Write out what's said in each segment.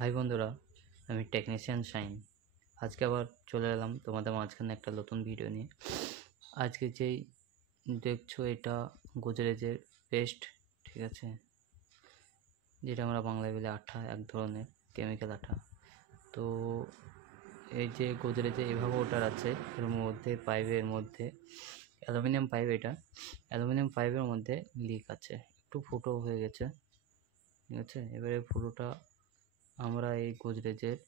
High বন্ধুরা, আমি technician shine. আজকে আবার চলে এলাম তোমাদের মাঝখানে একটা নতুন ভিডিও নিয়ে। আজকে যেই দেখছো এটা গোদরেজের পেস্ট, ঠিক আছে, যেটা আমরা বাংলায় বলি আঠা, এক ধরনের কেমিক্যাল আঠা। তো এই যে গোদরেজে এভাবে ওটার আছে, এর মধ্যে পাইপের মধ্যে অ্যালুমিনিয়াম পাইপ, এটা অ্যালুমিনিয়াম পাইপের মধ্যে লিক আছে, একটু ফুটো হয়ে গেছে, ঠিক আছে। এবারে ফুটোটা আমরা এই গোদরেজের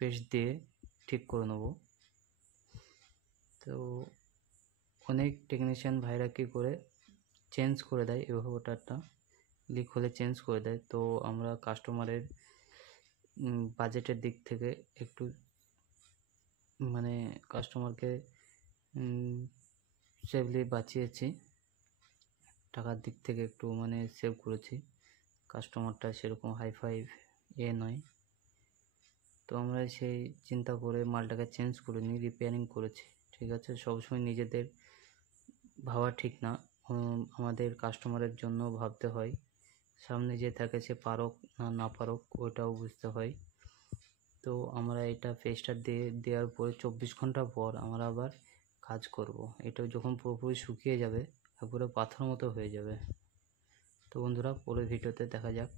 পেস্ট দিয়ে ঠিক করে নেব। তো অনেক টেকনিশিয়ান ভাইরা কী করে চেঞ্জ করে দেয়, এভাবে ওটারটা লিক হলে চেঞ্জ করে দেয়। তো আমরা কাস্টমারের বাজেটের দিক থেকে একটু মানে কাস্টমারকে সেভলি বাঁচিয়েছি, টাকার দিক থেকে একটু সেভ করেছি। কাস্টমারটা সেরকম হাইফাই নয়, তো আমরা সেই চিন্তা করে মালটাকে চেঞ্জ করে নিই, রিপেয়ারিং করেছি, ঠিক আছে। সবসময় নিজেদের ভাবা ঠিক না, আমাদের কাস্টমারের জন্য ভাবতে হয়। সামনে যে থাকে সে পারুক না পারুক ওইটাও বুঝতে হয়। তো আমরা এটা পেস্টটা দেওয়ার পরে 24 ঘন্টা পর আমরা আবার কাজ করব। এটা যখন পুরোপুরি শুকিয়ে যাবে, একবারে পাথর মতো হয়ে যাবে। তো বন্ধুরা, পরের ভিডিওতে দেখা যাক।